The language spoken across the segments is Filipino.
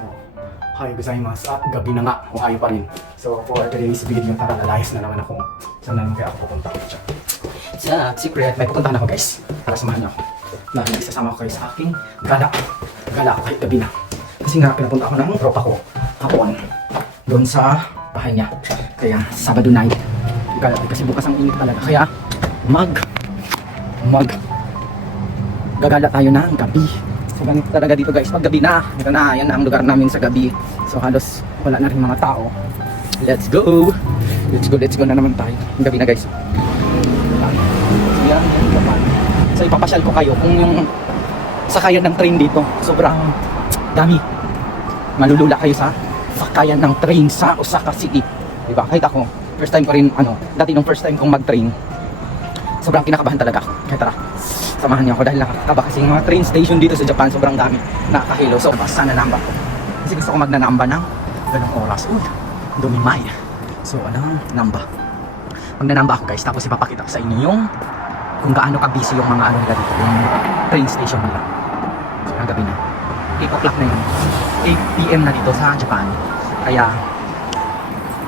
So, hi gozaimasu. At gabi na nga, ayaw pa rin. So, for today's video, tara, lalayas na naman ako. Saan naman kaya ako pupunta? Tiyan. Sa secret, may pupuntahan ako guys. Para samahan niyo ako. Dahil isasama ko kayo sa aking gala. Gala kahit gabi na. Kasi nga, pinapunta ako ng tropa ko. Hapon. Doon sa bahay niya. Kaya, Sabado night. Gala, kasi bukas ang init talaga. Kaya, mag, mag, gagala tayo ng gabi. So ganito talaga dito guys, pag gabi na, ito na, yan na ang lugar namin sa gabi. So halos wala na rin mga tao. Let's go! Let's go, let's go na naman tayo. Ang gabi na guys. So yan. So ipapasyal ko kayo kung yung sakayan ng train dito, sobrang dami. Malulula kayo sa sakayan ng train sa Osaka City. Diba? Kahit ako, first time ko rin, ano, dati nung first time kong mag-train, sobrang kinakabahan talaga ako. Kaya tara, samahan niyo ako dahil nakakaba kasi yung mga train station dito sa Japan sobrang dami nakakahilo. So, basta nanamba ko. Kasi gusto ko magnanamba ng ganong oras. Uy, dumimay. So, ano, namba. Magnanamba ako guys, tapos ipapakita ko sa inyo yung kung gaano ka-busy yung mga ano nila dito, yung train station nila. So, ang gabi na. 8 o'clock na yun. 8 p.m. na dito sa Japan. Kaya,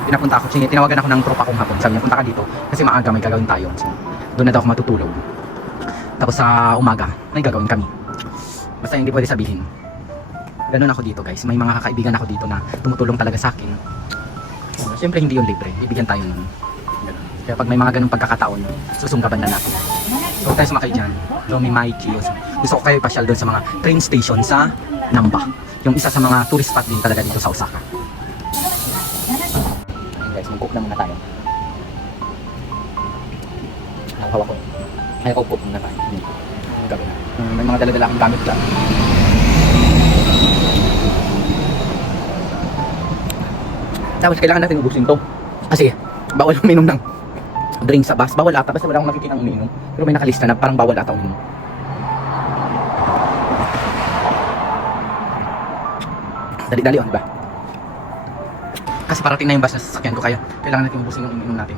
pinapunta ako, tin- tinawagan ako ng tropa kong hapon. Sabi niya, punta ka dito kasi maaga may gagawin tayo. So, doon na daw ako matutulog. Tapos sa umaga, may gagawin kami. Basta hindi pwede sabihin. Ganun ako dito guys. May mga kakaibigan ako dito na tumutulong talaga sa akin. Siyempre hindi yun libre. Bibigyan tayo nun. Ganun. Kaya pag may mga ganung pagkakataon, susunggaban na natin. So, tayo sumakay dyan. Lomi Mikey. Gusto ko kayo ipasyal doon sa mga train station sa Namba. Yung isa sa mga tourist spot din talaga dito sa Osaka. Ayun guys, mag-cook na muna tayo. Hawak ko. Ay, cook dala-dala akong gamit lang. Tapos kailangan natin ubusin to. Kasi bawal uminom ng drink sa bus. Bawal ata. Basta wala akong nakikita uminom. Pero may nakalista na parang bawal ata uminom. Dali-dali on, di ba? Kasi parating na yung bus na sasakyan ko kaya kailangan natin ubusin yung ininom natin.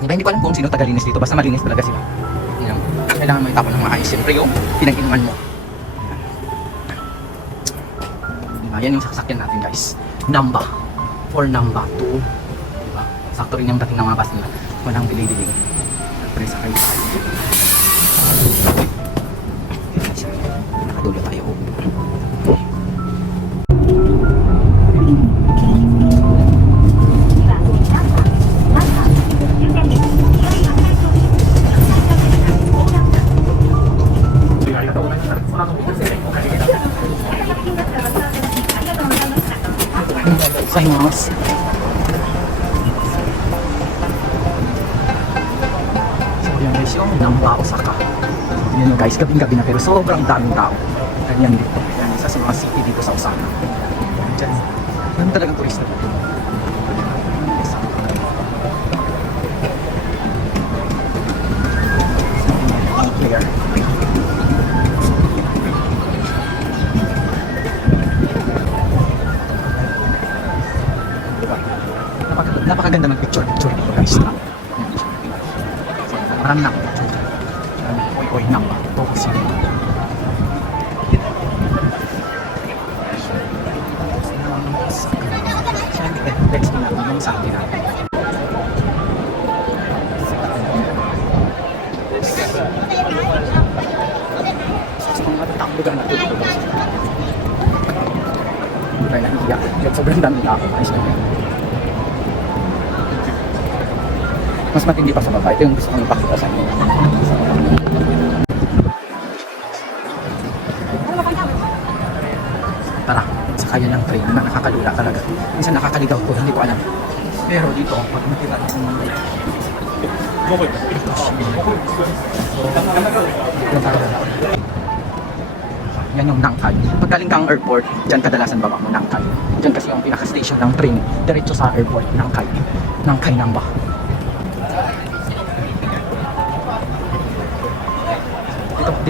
Diba, hindi ko alam kung sino tagalinis dito. Basta malinis talaga sila. Kailangan mo itapon ng maayos. Siyempre yung pinag-inuman mo. Diba, yan yung sasakyan natin guys. Namba. For namba 2. Diba? Sakto rin yung dating ng mga bus nila. Walang delay-delay. Siyempre sa kayo. Gozaimasu. So yan guys yung Namba Osaka. Yan yung guys, gabing-gabi na pero sobrang daming tao. Ganyan dito. Yan, isa sa mga city dito sa Osaka. Diyan. Yan talagang turista napakaganda ng picture picture dito guys. Marami na picture. Oy, oy, namba. Focus yun. Siyempre, next na natin yung sabi natin. Sa mga takbugan na ito. Nahiya. Yung sobrang dami na ako. Ayos na. Mas matindi pa sa baba. Ito yung gusto kong ipakita sa inyo. Tara, sa kaya ng train na nakakalula talaga. Minsan nakakaligaw ko, hindi ko alam. Pero dito, pag nakita ko yan yung Nangkay. Pag galing kang airport, dyan kadalasan baba mo Nangkay. Dyan kasi yung pinaka-station ng train, diretso sa airport, Nangkay. Nangkay Namba.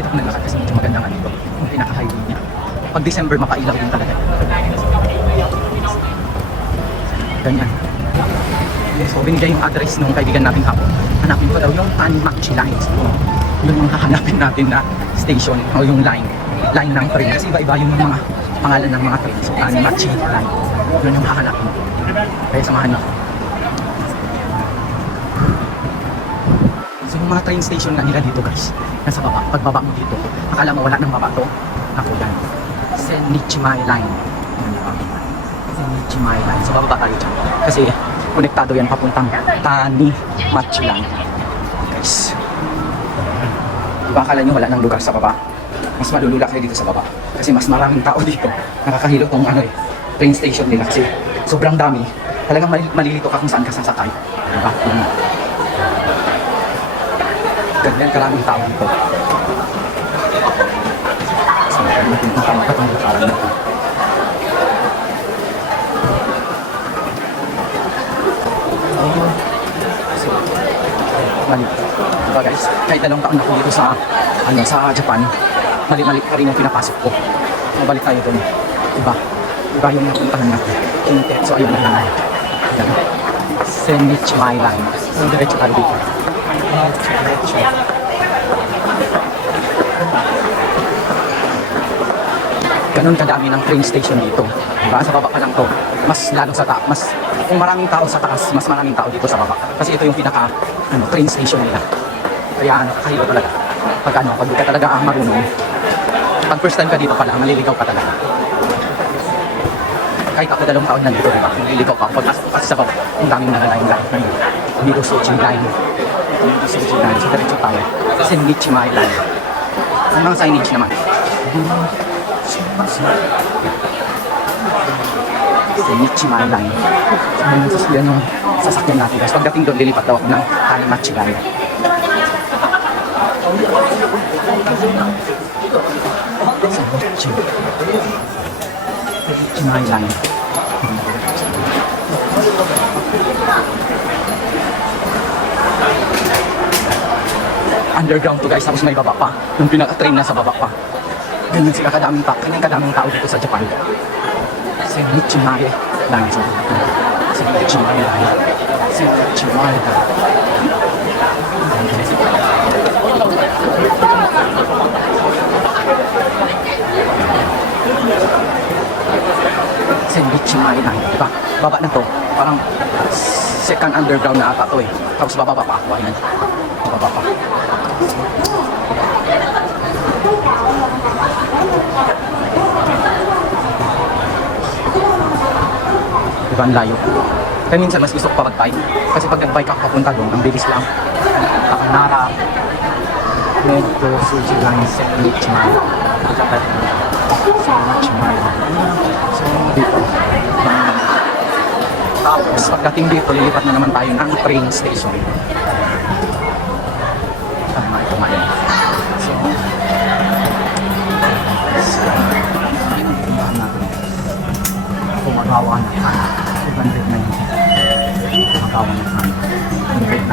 Dito, dito ko naglakad kasi medyo maganda nga dito. Yung pinaka-highway niya. Pag December, mapailaw din talaga. Ganyan. So, binigay yung address nung kaibigan natin hapon. Hanapin ko daw yung Tanmachi Line. So, yun yung hahanapin natin na station o yung line line ng train kasi iba-iba yung mga pangalan ng mga train. So, Animachi Line. Yun yung hahanap mo. Kaya samahan niyo. So, yung mga train station na nila dito guys, nasa baba. Pagbaba mo dito, akala mo wala nang baba to. Ako yan. Senichimai Line. Yan yung baba. Senichimai Line. So, bababa tayo dyan. Kasi, konektado yan papuntang Tani Machi Line. Guys. Diba akala nyo wala nang lugar sa baba? Mas malulula kayo dito sa baba. Kasi mas maraming tao dito. Nakakahilo tong ano eh, train station nila. Kasi sobrang dami. Talagang mali- malilito ka kung saan ka sasakay. Diba? Yun. Ganyan karaming tao dito. So, ka itong lakaran natin. So, mali. Diba guys, kahit dalawang taon na ako dito sa, ano, sa Japan, mali-mali pa rin yung pinapasok ko. So, balik tayo dun. Diba? Diba yung napuntahan natin? Kinte. So, ayun na lang. Ayan. Senichimai Line. So, diretso tayo dito. Diretso. Ganun kadami ng train station dito. Diba? Sa baba pa lang to. Mas lalo sa taas. Mas, kung maraming tao sa taas, mas maraming tao dito sa baba. Kasi ito yung pinaka ano, train station nila. Kaya ano, kakahilo talaga. Pag ano, pag ka talaga ang marunong, pag first time ka dito pala, maliligaw ka talaga. Kahit ako dalawang taon na dito, diba? Naliligaw ka. Pag pasok kasi sa baba, ang daming nagalain line ngayon. Dito Sochi line. Dito Sochi line. So, diretso tayo. Sendichimai line. Ang mga signage naman. Sendichimai line. So, yan yung sasakyan yung sasakyan natin. Tapos pagdating doon, lilipat daw ako ng Hanimachi line. Sendichi. Sendichimai line. Underground to guys, tapos may baba pa. Yung pinaka-train na sa baba pa. Ganyan sila kadaming tao, ganyan kadaming tao dito sa Japan. Senichimai lang. Senichimai lang. Senichimai lang. Senichimai lang. Diba? Baba na to. Parang second underground na ata to eh. Tapos bababa pa ako. Ayan. Bababa pa. Diba ang layo? Kaya minsan mas gusto ko pa mag-bike. Kasi pag nag-bike ako papunta doon, ang bilis lang. Takanara, Medyo Suji Line, Senichimai. Senichimai. So, dito. Tapos, pagdating dito, lilipat na naman tayo ng train station. มาเผมมาทาวันนะครับที่มันเป็นในมาทาวันนะครับมันเป็นใน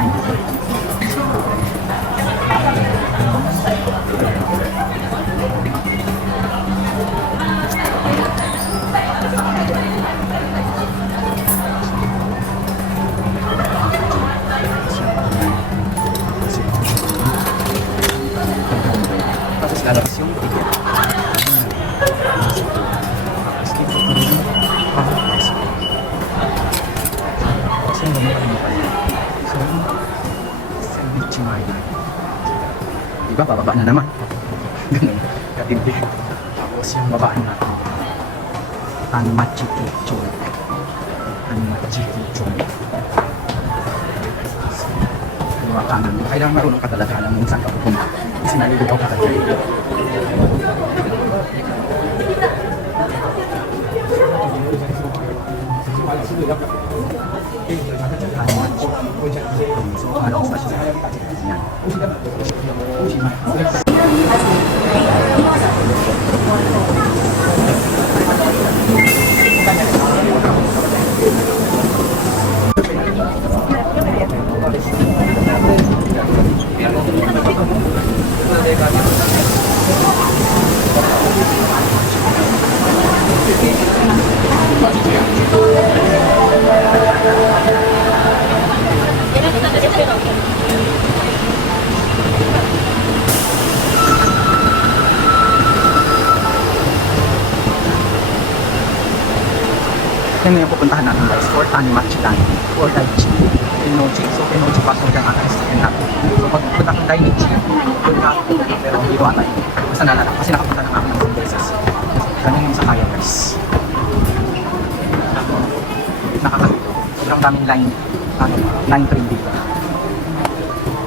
地域町あの階段窓の方だから皆のんがここにつなげる。Tanimachi Line, for Daiichi, Tennoji. So, Tennoji pa yung sasakyan natin. So, pag pupunta kong Daiichi, doon na ako pupunta, pero hindi ko ata yun. Basta nalala kasi nakapunta na nga ako ng ibang beses. Ganun yung sakayan guys. Nakakalito. Sobrang daming line, ano, line train dito.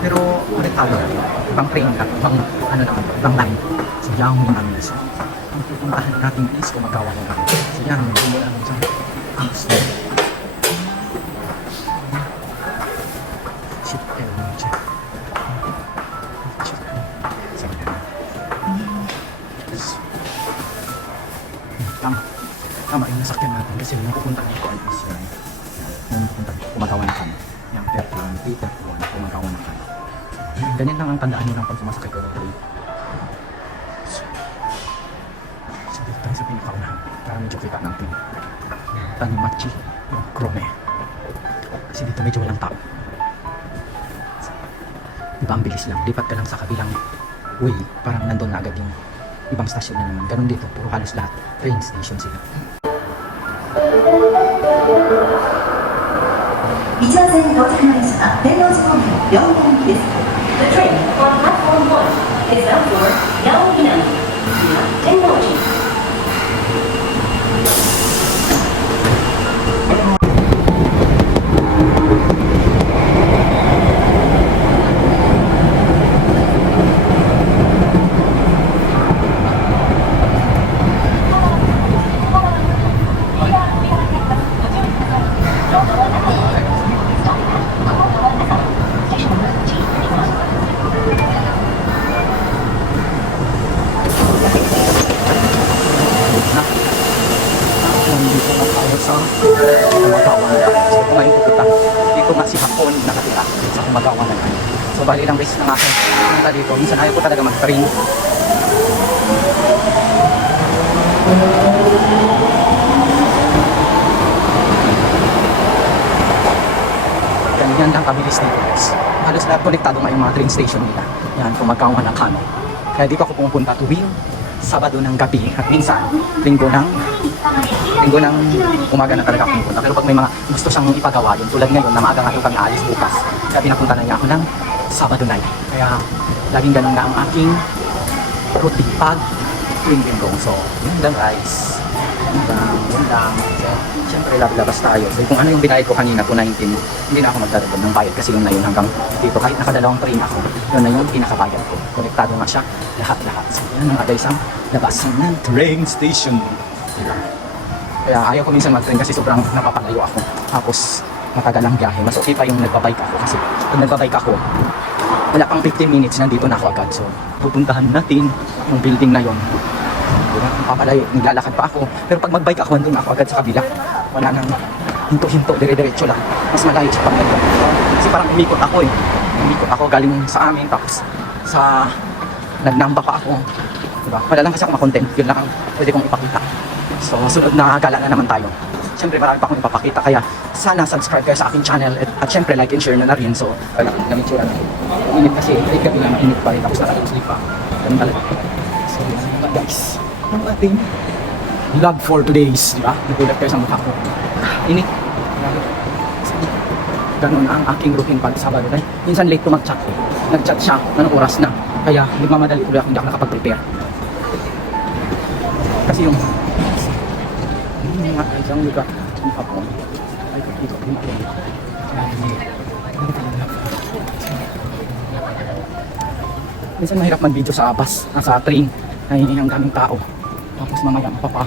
Pero, ulit tayo, ibang train na, ibang, ano naman, ibang line. So, yan yung namin guys. Ang pupuntahan natin is kumagawa ng kami. So, yan, yung mula namin dyan. Ang slow. Napupunta ko ay is yan. Napupunta niya, kumagawa ng kami. Yung airplane, Peter, kumagawa ng kami. Ganyan lang ang tandaan nyo lang pag sumasakay kayo ng train. Dito tayo sa pinakaunahan para medyo kita natin. Tanimachi, yung Krone. Kasi dito medyo walang tao. Diba ang bilis lang, lipat ka lang sa kabilang way, parang nandun na agad yung ibang stasyon na naman. Ganun dito, puro halos lahat, train station sila. The train from platform 1 is now for kung dito nga si Hapon nakatira sa kumagawa na tayo. So, bali ilang beses na nga ako pumunta dito. Minsan ayaw ko talaga mag-train. Ganyan lang kabilis dito guys. Halos lahat konektado nga yung mga train station nila. Yan, kumagawa ng kano. Kaya dito ako pumupunta tuwing Sabado ng gabi at minsan linggo ng linggo ng umaga na talaga ako pumupunta. Pero pag may mga gusto siyang ipagawa yun, tulad ngayon na maaga nga yung kami alis bukas, kaya pinapunta na niya ako ng Sabado night. Kaya laging ganun nga ang aking routine pag tuwing linggo. So, yun lang guys. Yun lang, yun lang. So, syempre labas tayo. So, kung ano yung binayad ko kanina, 219, hindi na ako magdadagdag ng bayad kasi yun na yun hanggang dito. Kahit nakadalawang train ako, yun na yung pinakabayad ko. Konektado nga siya, lahat-lahat. So, yan mga guys ang labasan ng train station. Diba? Kaya ayaw ko minsan mag-train kasi sobrang napapalayo ako. Tapos, matagal ang biyahe. Mas okay pa yung nagbabike ako kasi pag nagbabike ako, wala pang 15 minutes, nandito na ako agad. So, pupuntahan natin yung building na yon. Papalayo, naglalakad pa ako. Pero pag magbike ako, nandun ako agad sa kabila. Wala nang hinto-hinto, dire-diretso lang. Mas malayo siya pag Kasi parang umikot ako eh. Umikot ako galing sa amin, tapos sa nagnamba pa ako. Diba? Wala lang kasi ako makontent. Yun lang ang pwede kong ipakita. So, sunod na gala na naman tayo. Siyempre, marami pa akong ipapakita. Kaya, sana subscribe kayo sa aking channel. At, at siyempre, like and share na na rin. So, wala gamit sura na. Init kasi, kahit gabi na mainit pa rin. Tapos nakatag-sleep pa. Ganun talaga. So, guys. Ang ating vlog for today's, di ba? Nagulat kayo sa mukha ko. Init. Ganun ang aking routine pag Sabado. Dahil minsan late ko mag-chat. Nag-chat siya, anong oras na. Kaya nagmamadali tuloy ako, hindi ako nakapag-prepare. Kasi yung yung mga isang lugar yung hapon ay dito din ako. Minsan mahirap man-video sa ah, sa train, ay ang daming tao. Tapos mamaya mapapa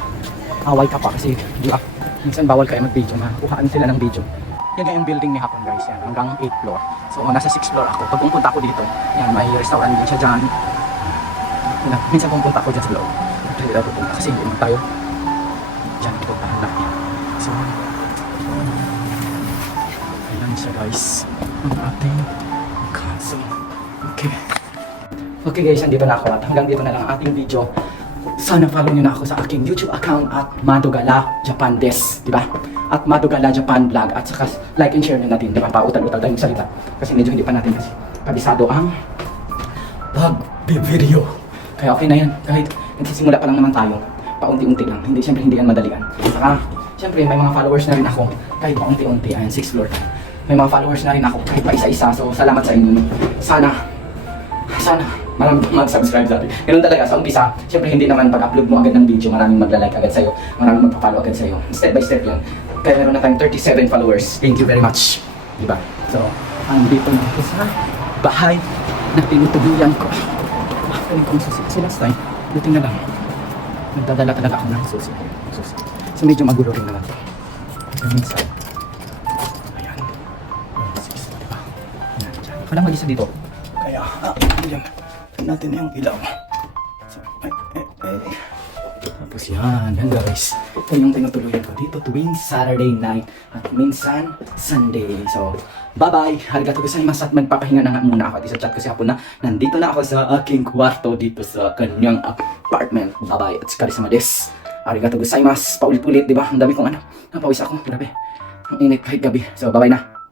away ka pa kasi di ba? Minsan bawal kayo mag-video na kuhaan sila ng video. Yan yung building ni Hapon guys, yan, hanggang 8th floor. So nasa 6th floor ako. Pag pumunta ako dito, yan, may restaurant din siya dyan. Yan, minsan pumunta ako dyan sa loob. Tayo pupunta kasi hindi naman tayo guys. Ang ating kaso. Okay. Okay guys, andito na ako at hanggang dito na lang ang ating video. Sana follow nyo na ako sa aking YouTube account at Madugala Japan Des, di ba? At Madugala Japan Vlog at saka like and share nyo natin, di ba? Pautal-utal tayong salita. Kasi medyo hindi pa natin kasi kabisado ang pag-video. Kaya okay na yan. Kahit nagsisimula pa lang naman tayo, paunti-unti lang. Hindi, siyempre hindi yan madalian. Saka, Siyempre, may mga followers na rin ako. Kahit pa unti-unti. Ayan, 6 floor. May mga followers na rin ako. Kahit pa isa-isa. So, salamat sa inyo. Sana, sana, maraming mag-subscribe sa atin. Ganun talaga, sa umpisa, siyempre hindi naman pag-upload mo agad ng video, maraming magla-like agad sa'yo, maraming magpa-follow agad sa'yo. Step by step yan. Kaya meron na tayong 37 followers. Thank you very much. Diba? So, andito na ako sa bahay na tinutubuyan ko. Piling kong susi. So last time, buti na lang. Nagdadala talaga ako ng susi. susi. So medyo magulo rin naman minsan, Walang mag-isa dito. Kaya, ah. Tignan natin yung ilaw. So, eh, eh, eh. Tapos yan, yan guys. Ito yung tinutuluyan ko dito tuwing Saturday night at minsan Sunday. So, bye-bye. Harigato gozaimasu at magpapahinga na nga muna ako. At isa chat ko si Hapon na nandito na ako sa aking kwarto dito sa kanyang apartment. Bye-bye. At sikari sa des. Arigato gozaimasu. Paulit-ulit, di ba? Ang dami kong ano. Napawis ako. Grabe. Ang init kahit gabi. So, bye-bye na.